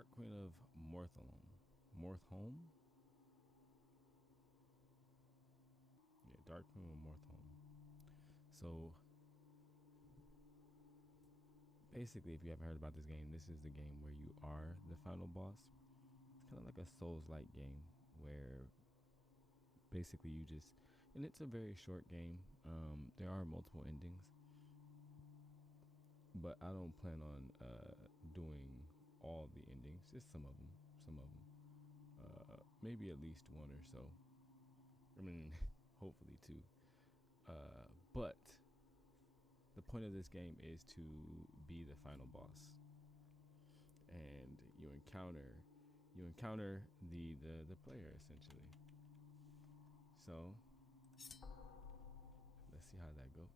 Dark Queen of Mortholme. Mortholme? Yeah, Dark Queen of Mortholme. So basically, if you haven't heard about this game, this is the game where you are the final boss. It's kind of like a Souls-like game where basically you just, and it's a very short game. There are multiple endings, but I don't plan on doing all the endings. Just some of them. Maybe at least one or so. I mean, hopefully two. But the point of this game is to be the final boss, and you encounter the player essentially. So let's see how that goes.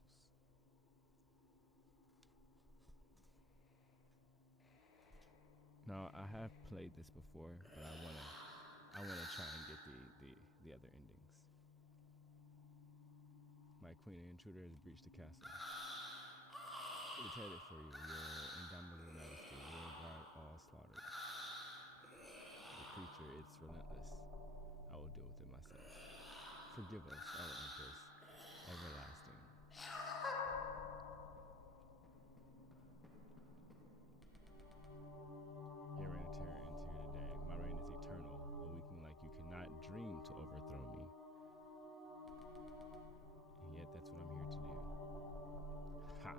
Now I have played this before, but I wanna try and get the other endings. My queen and intruder has breached the castle. It is headed for you, your indomitable majesty, will guard all slaughtered. The creature, it's relentless. I will deal with it myself. Forgive us, our empress, everlasting. Your reign of terror ends here today. My reign is eternal, a weakling like you cannot dream to overthrow me. And yet that's what I'm here to do. Ha!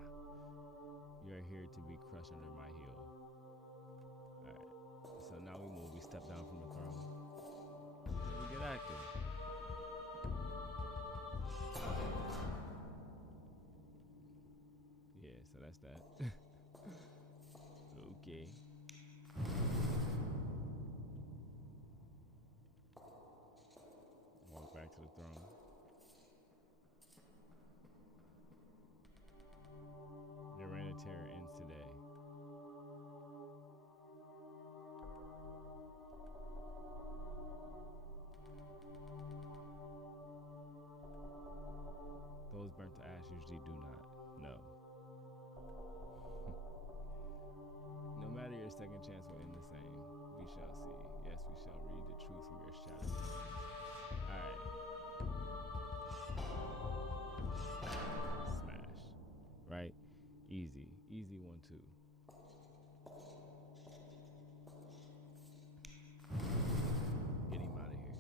You are here to be crushed under my heel. Alright, so now we move. We step down from the throne. And we get active. Yeah, so that's that. Okay. Walk back to the throne. Your reign of terror ends today. Those burnt to ash usually do not. No. No matter your second chance will end the same. We shall see. Yes, we shall read the truth from your shadow. Alright. Smash. Right? Easy 1-2. Get him out of here.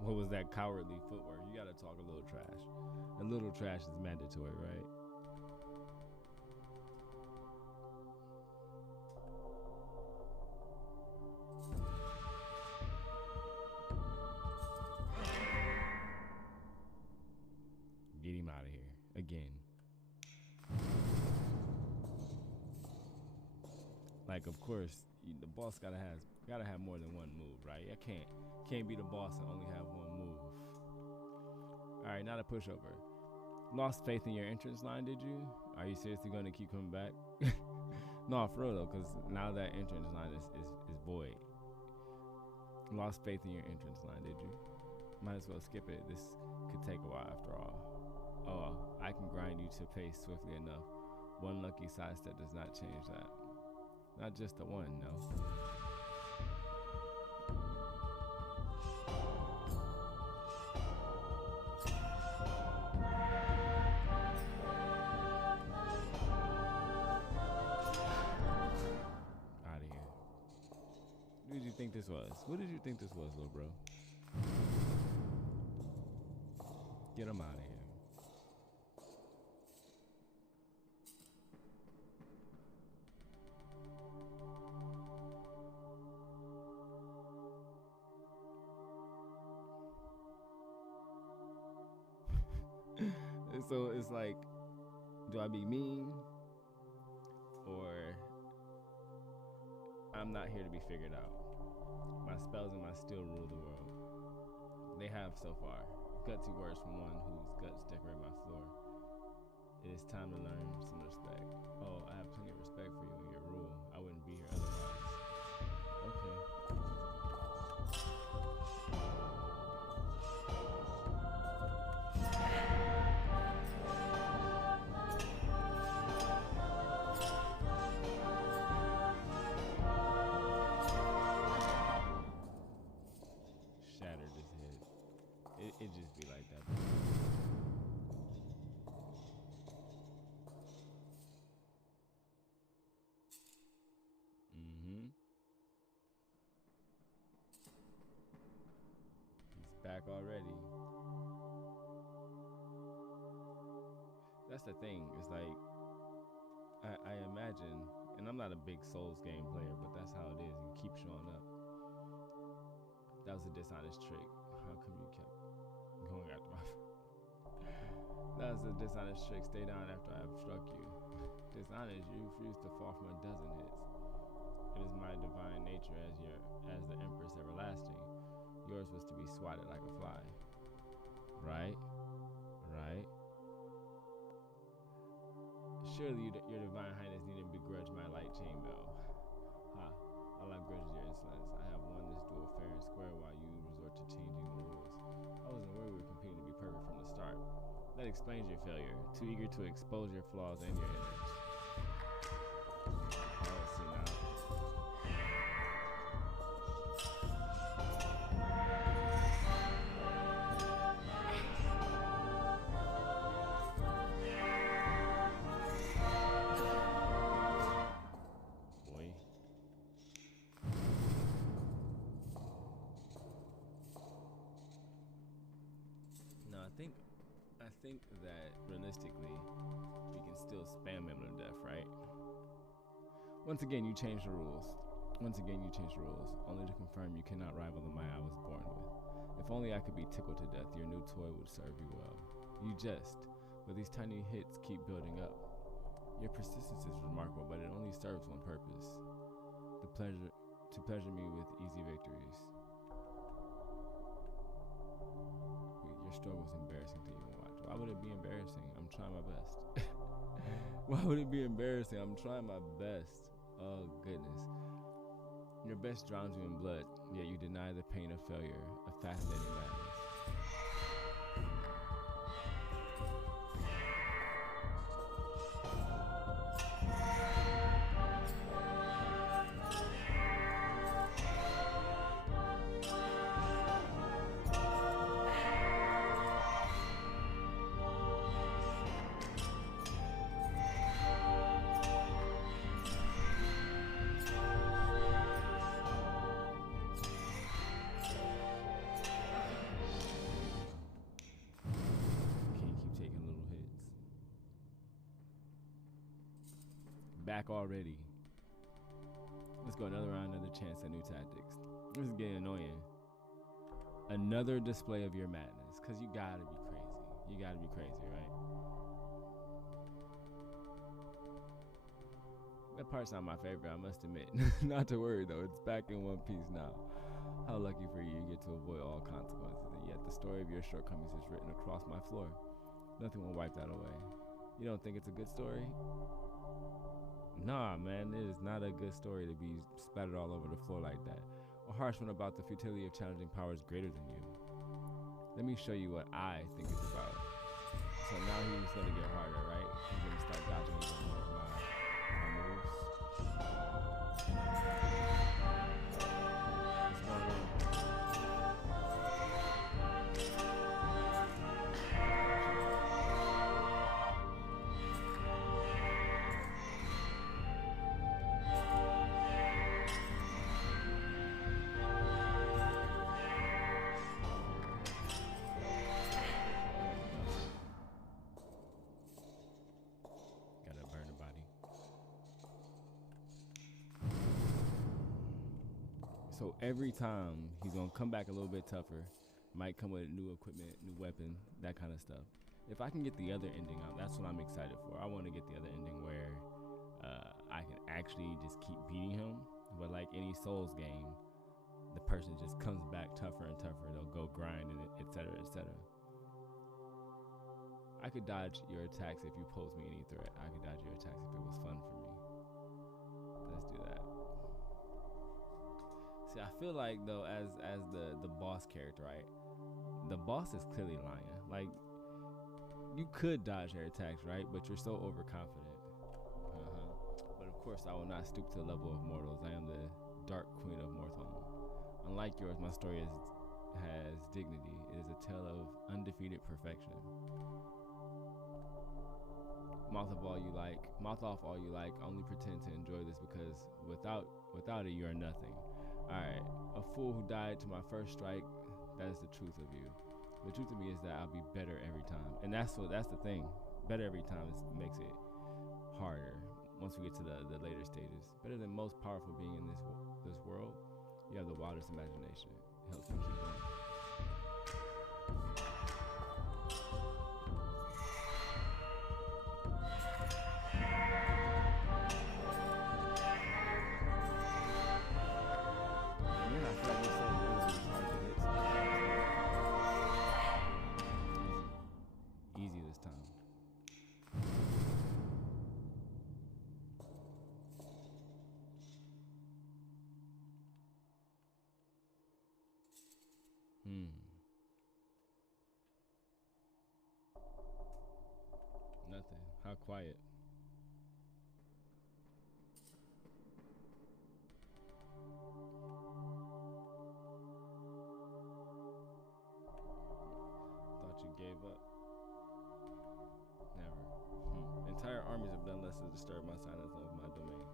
What was that cowardly footwork? You gotta talk a little trash. A little trash is mandatory, right? Get him out of here again. Like, of course, the boss gotta have more than one move, right? I can't be the boss and only have one move. All right, not a pushover. Lost faith in your entrance line, did you? Are you seriously gonna keep coming back? No, for real though, because now that entrance line is void. Lost faith in your entrance line, did you? Might as well skip it. This could take a while after all. Oh, I can grind you to pace swiftly enough. One lucky sidestep does not change that. Not just the one, no. Out of here. What did you think this was? What did you think this was, little bro? Get him out of here. So it's like, do I be mean? Or I'm not here to be figured out. My spells and my steel rule the world. They have so far. Gutsy words from one whose guts decorate my floor. It is time to learn some respect. Oh, I have plenty of respect for you and your rule. I wouldn't be here otherwise. Okay. It just be like that. Mm-hmm. He's back already. That's the thing. It's like I imagine, and I'm not a big Souls game player, but that's how it is. You keep showing up. That was a dishonest trick. How come you kept going after my... That was a dishonest trick. Stay down after I have struck you. Dishonest, you refuse to fall from a dozen hits. It is my divine nature as the Empress everlasting. Yours was to be swatted like a fly. Right? Right? Surely your divine highness needn't begrudge my light chain bell. Ha, all I grudge is your insolence. I have won this duel fair and square while you resort to changing the rules. I wasn't aware we were competing to be perfect from the start. That explains your failure. Too eager to expose your flaws and your image. Oh, see now. I think that realistically, we can still spam him to death, right? Once again, you change the rules. Only to confirm you cannot rival the might I was born with. If only I could be tickled to death, your new toy would serve you well. You jest, but these tiny hits keep building up. Your persistence is remarkable, but it only serves one purpose: to pleasure me with easy victories. Your story was embarrassing to you. Why would it be embarrassing? I'm trying my best. Why would it be embarrassing? I'm trying my best. Oh, goodness. Your best drowns you in blood, yet you deny the pain of failure, a fascinating madness. Back already. Let's go another round, another chance at new tactics. This is getting annoying. Another display of your madness, because you gotta be crazy. You gotta be crazy, right? That part's not my favorite, I must admit. Not to worry though, it's back in one piece now. How lucky for you, you get to avoid all consequences, and yet the story of your shortcomings is written across my floor. Nothing will wipe that away. You don't think it's a good story? Nah, man, it is not a good story to be splattered all over the floor like that. A harsh one about the futility of challenging powers greater than you. Let me show you what I think it's about. So now he's gonna get harder, right? He's gonna start dodging even more of my moves. What's going on? So every time he's gonna come back a little bit tougher, might come with new equipment, new weapon, that kind of stuff. If I can get the other ending out, that's what I'm excited for. I want to get the other ending where I can actually just keep beating him. But like any Souls game, the person just comes back tougher and tougher. They'll go grind and etc. etc. I could dodge your attacks if you pose me any threat. I could dodge your attacks if it was fun for me. Let's do that. See, I feel like though, as the boss character, right? The boss is clearly lying. Like, you could dodge their attacks, right? But you're so overconfident. But of course, I will not stoop to the level of mortals. I am the Dark Queen of Mortholme. Unlike yours, my story has dignity. It is a tale of undefeated perfection. Mouth off all you like. Only pretend to enjoy this because without it, you are nothing. All right, a fool who died to my first strike. That is the truth of you. The truth of me is that I'll be better every time, and that's the thing. Better every time makes it harder. Once we get to the later stages, better than most powerful being in this world. You have the wildest imagination. It helps me keep going. Nothing. How quiet. Thought you gave up. Never. Entire armies have done less to disturb my silence of my domain.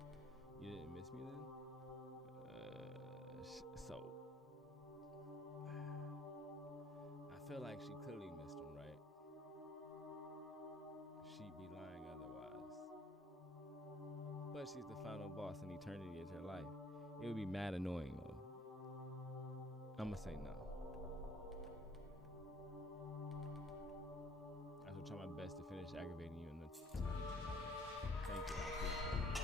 You didn't miss me then? So I feel like she clearly missed him, right? She'd be lying otherwise. But she's the final boss and eternity is her life. It would be mad annoying though. I'ma say no. I shall try my best to finish aggravating you in the time. Thank you. I appreciate it.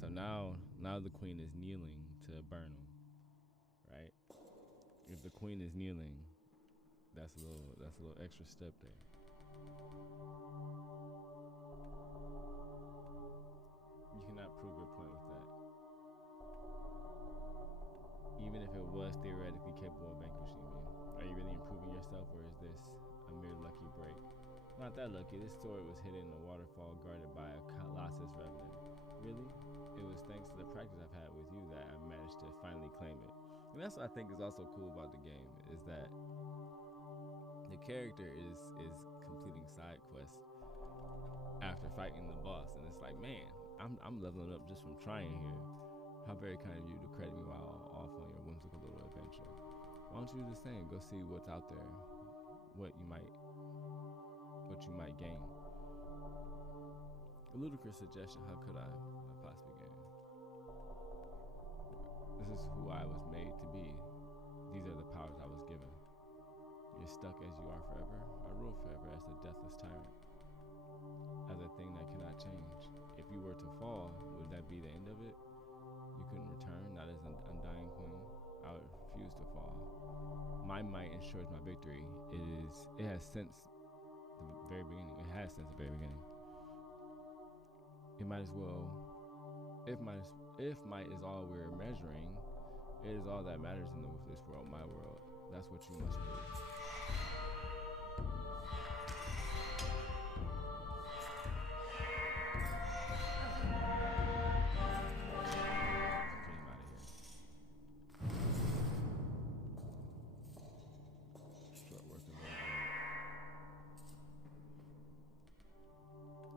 So now the queen is kneeling to burn him, right? If the queen is kneeling, that's a little extra step there. You cannot prove your point with that. Even if it was theoretically capable of vanquishing me, are you really improving yourself, or is this a mere lucky break? Not that lucky. This sword was hidden in a waterfall guarded by a Colossus revenant. Really? It was thanks to the practice I've had with you that I managed to finally claim it. And that's what I think is also cool about the game, is that the character is completing side quests after fighting the boss, and it's like, man, I'm leveling up just from trying here. How very kind of you to credit me while off on your whimsical little adventure. Why don't you do the same? Go see what's out there, what you might gain. A ludicrous suggestion. How could I possibly gain? This is who I was made to be. These are the powers I was given. You're stuck as you are forever. I rule forever as the deathless tyrant, as a thing that cannot change. If you were to fall, would that be the end of it? You couldn't return, not as an undying queen. I would refuse to fall. My might ensures my victory. It has since the very beginning. It has since the very beginning. It might as well, if might is all we're measuring, it is all that matters in this world, my world. That's what you must believe.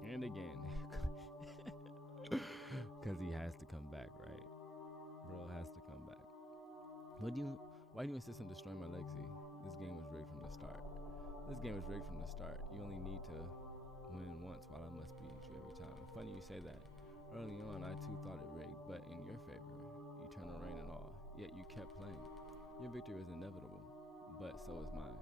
And again, because he has to come back, right? Bro has to come back. Why do you insist on destroying my legacy? This game was rigged from the start. You only need to win once, while I must beat you every time. Funny you say that. Early on, I too thought it rigged, but in your favor, eternal reign and all. Yet you kept playing. Your victory was inevitable, but so is mine.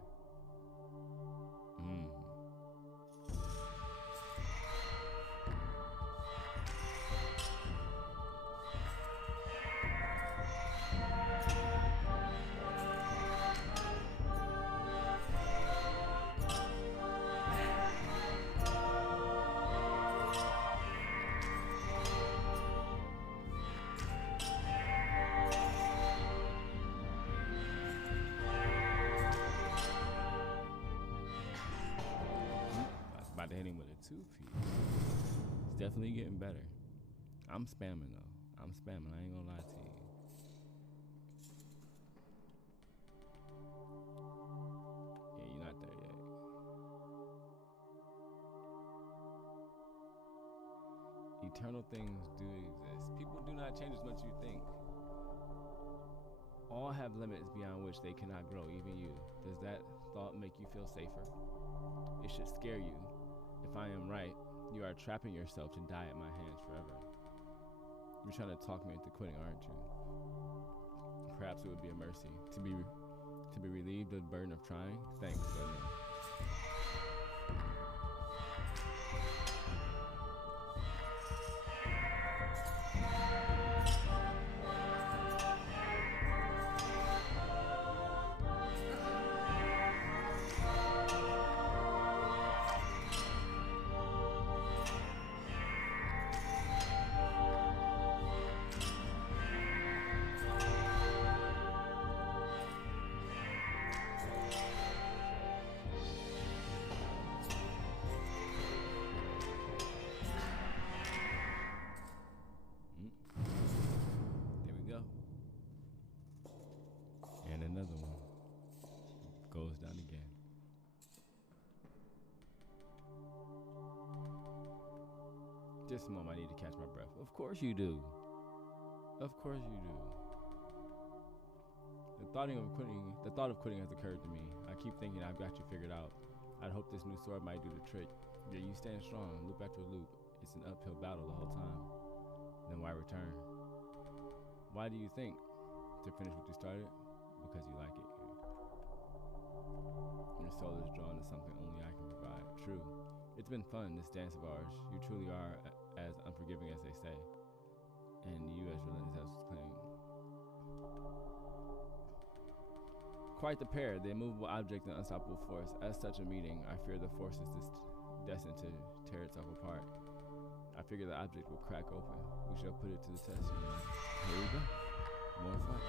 2-piece. It's definitely getting better. I'm spamming though. I'm spamming. I ain't gonna lie to you. Yeah, you're not there yet. Eternal things do exist. People do not change as much as you think. All have limits beyond which they cannot grow, even you. Does that thought make you feel safer? It should scare you. If I am right, you are trapping yourself to die at my hands forever. You're trying to talk me into quitting, aren't you? Perhaps it would be a mercy to be relieved of the burden of trying. Thanks, but no. Another one goes down again. Just a moment, I need to catch my breath. Of course you do. Of course you do. The thought of quitting has occurred to me. I keep thinking I've got you figured out. I'd hope this new sword might do the trick. Yet you stand strong, loop after loop. It's an uphill battle the whole time. Then why return? Why do you think to finish what you started? Because you like it here. Your soul is drawn to something only I can provide. True. It's been fun, this dance of ours. You truly are as unforgiving as they say. And you as relentless as claim. Quite the pair, the immovable object and unstoppable force. As such a meeting, I fear the force is destined to tear itself apart. I figure the object will crack open. We shall put it to the test. Here we go. More fight.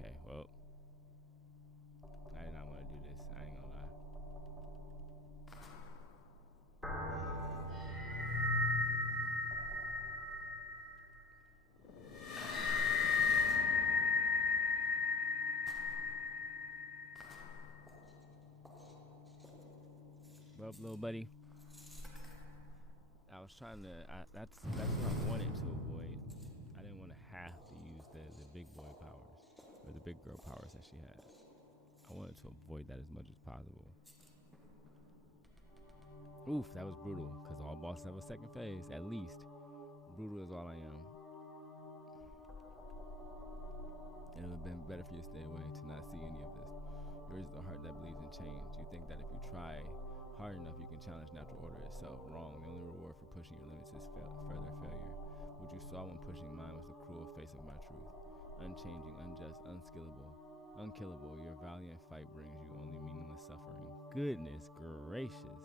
Okay, well, I did not want to do this. I ain't gonna lie. Well, little buddy, I was trying to. That's what I wanted to avoid. I didn't want to have to use the big boy powers. Or the big girl powers that she had. I wanted to avoid that as much as possible. Oof, that was brutal. Because all bosses have a second phase, at least. Brutal is all I am. And it would have been better for you to stay away, to not see any of this. Yours is the heart that believes in change. You think that if you try hard enough, you can challenge natural order itself. Wrong. The only reward for pushing your limits is further failure. What you saw when pushing mine was the cruel face of my truth. Unchanging, unjust, unkillable. Your valiant fight brings you only meaningless suffering. Goodness gracious.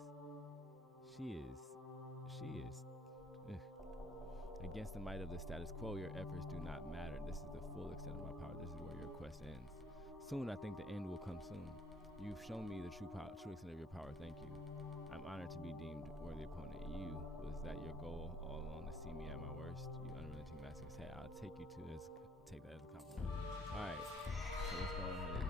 She is. Ugh. Against the might of the status quo, your efforts do not matter. This is the full extent of my power. This is where your quest ends. Soon, I think the end will come soon. You've shown me the true extent of your power. Thank you. I'm honored to be deemed worthy opponent. Was that your goal all along, to see me at my worst? You unrelenting master. Hey, I'll take that as a compliment. Alright, so let's go ahead and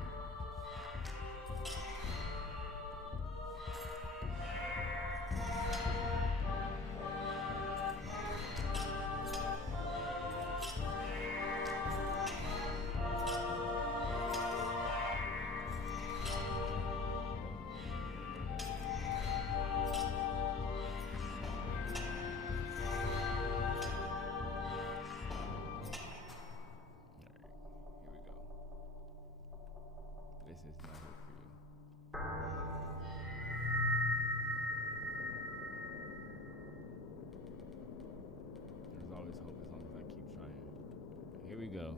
Here we go.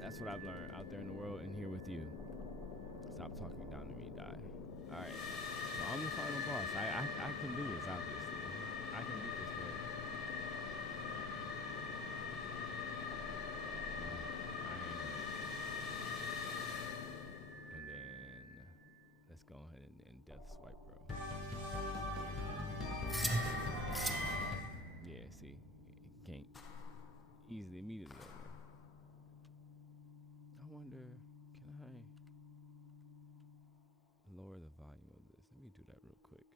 That's what I've learned out there in the world and here with you. Stop talking down to me, die. Alright. So I'm the final boss. I can do this, obviously. I can beat this game. And then let's go ahead and death swipe, bro. Yeah, see, can't easily immediately over. I wonder, can I lower the volume of this? Let me do that real quick.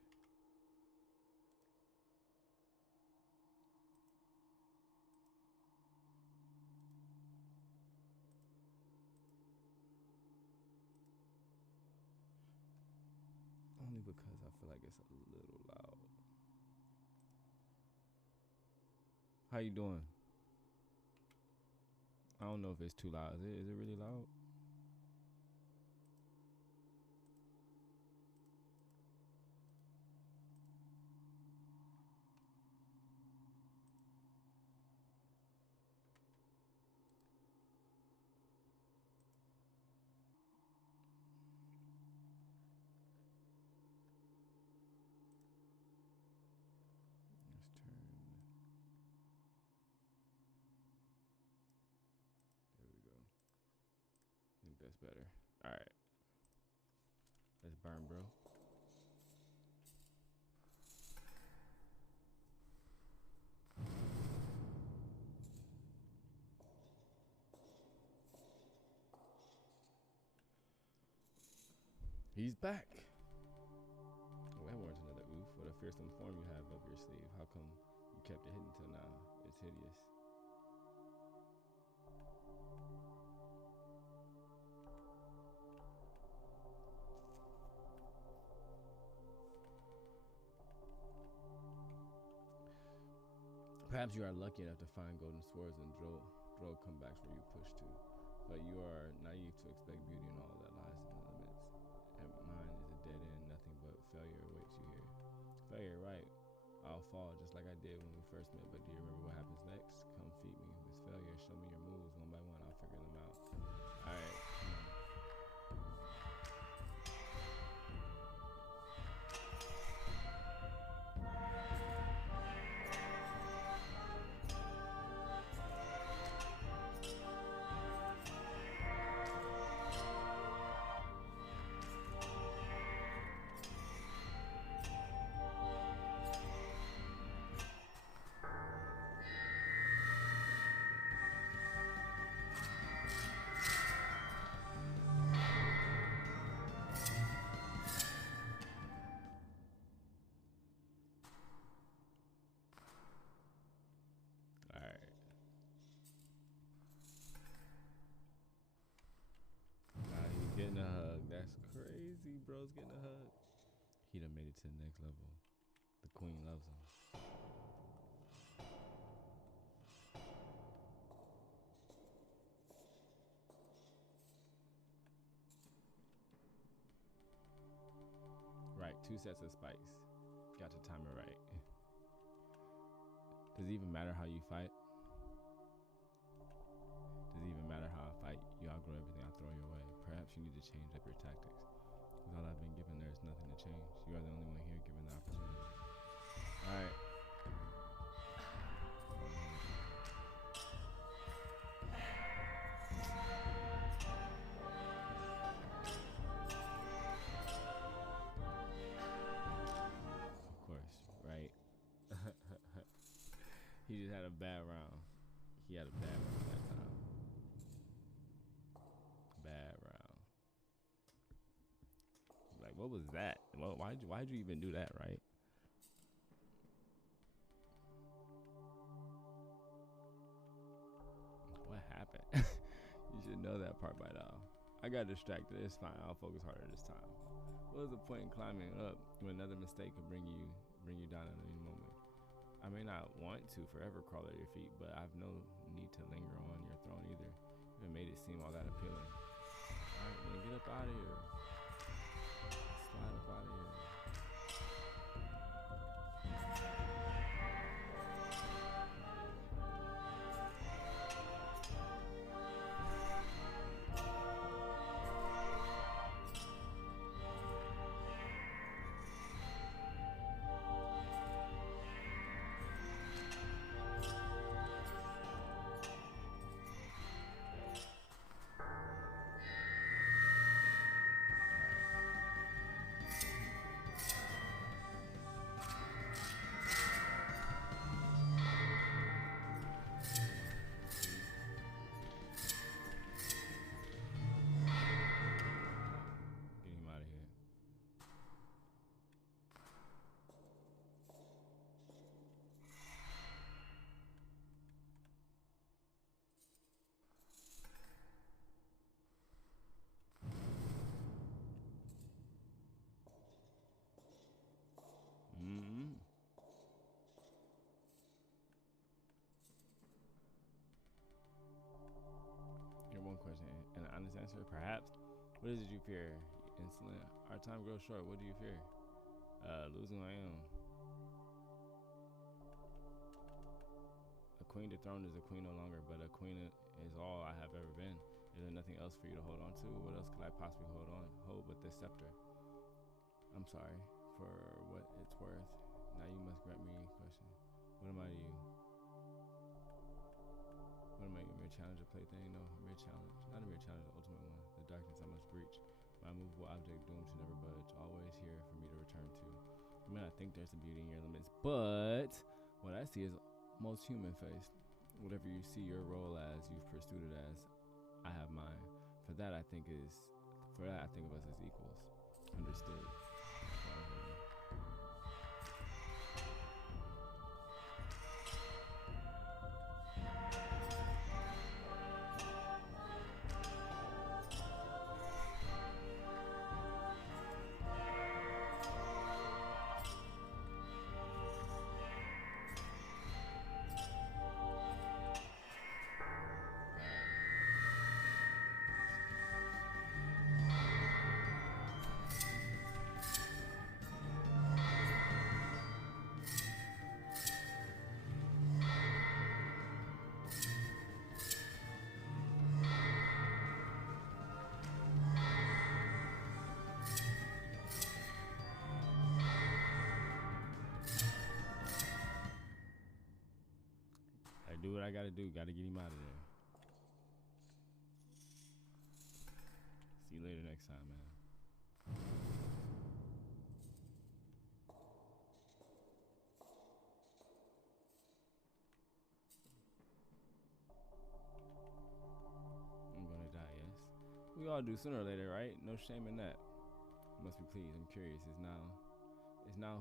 Only because I feel like it's a little loud. How you doing? I don't know if it's too loud. Is it really loud? Let's turn. There we go. I think that's better. All right. Let's burn, bro. He's back. Oh, that warrants another oof. What a fearsome form you have up your sleeve. How come you kept it hidden till now? It's hideous. Perhaps you are lucky enough to find golden swords and droll comebacks where you push to, but you are naive to expect beauty and all that lies in the limits. And mine is a dead end, nothing but failure awaits you here. Failure, right? I'll fall just like I did when we first met, but do you remember what happens next? Come feed me with failure, show me your moves one by one, I'll figure them out. Alright, come on. Getting a hug. That's crazy, bro's getting a hug. He done made it to the next level. The queen loves him. Right, 2 sets of spikes. Got to time it right. Does it even matter how you fight? Does it even matter how I fight? You outgrow everything I throw your way. Perhaps you need to change up your tactics. With all I've been given, there's nothing to change. You are the only one here given the opportunity. Alright. Of course, right? He just had a bad round. He had a bad round that time. Bad round. Like, what was that? Why'd you even do that, right? What happened? You should know that part by now. I got distracted. It's fine. I'll focus harder this time. What was the point in climbing up when another mistake could bring you down at any moment? I may not want to forever crawl at your feet, but I've no need to linger on your throne either. It made it seem all that appealing. Alright, then get up out of here. Slide up out of here. answer? Perhaps. What is it you fear? Insolent. Our time grows short. What do you fear? Losing my own. A queen dethroned is a queen no longer, but a queen is all I have ever been. Is there nothing else for you to hold on to? What else could I possibly hold but this scepter? I'm sorry for what it's worth. Now you must grant me a question. What am I to you? What am I? A mere challenge, a plaything? No, a mere challenge. Not a mere challenge, the ultimate one. The darkness I must breach. My immovable object doomed to never budge. Always here for me to return to. You may not think there's some beauty in your limits, but what I see is most human faced. Whatever you see your role as, you've pursued it as. I have mine. For that, I think of us as equals. Understood. Do what I gotta do. Gotta get him out of there. See you later next time, man. I'm gonna die, yes. We all do sooner or later, right? No shame in that. You must be pleased. I'm curious. It's now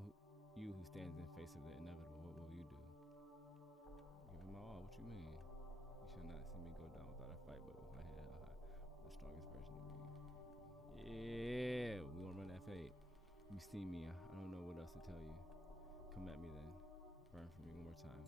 you who stands in face of the inevitable. What will you do? Give him my all. What you mean? You shall not see me go down without a fight, but with my head held high. The strongest version of me. Yeah, we gonna run that fade. You see me. I don't know what else to tell you. Come at me then. Burn for me one more time.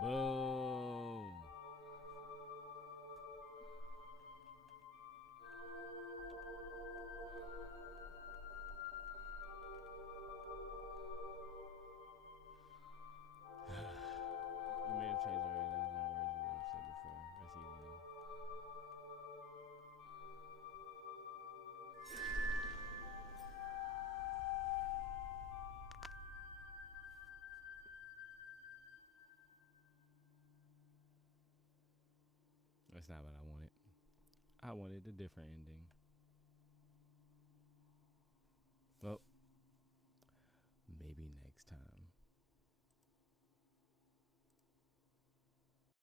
Boom. You may have changed already. Those are words you would have said before. That's easy though. That's not what I wanted. I wanted a different ending. Well, maybe next time.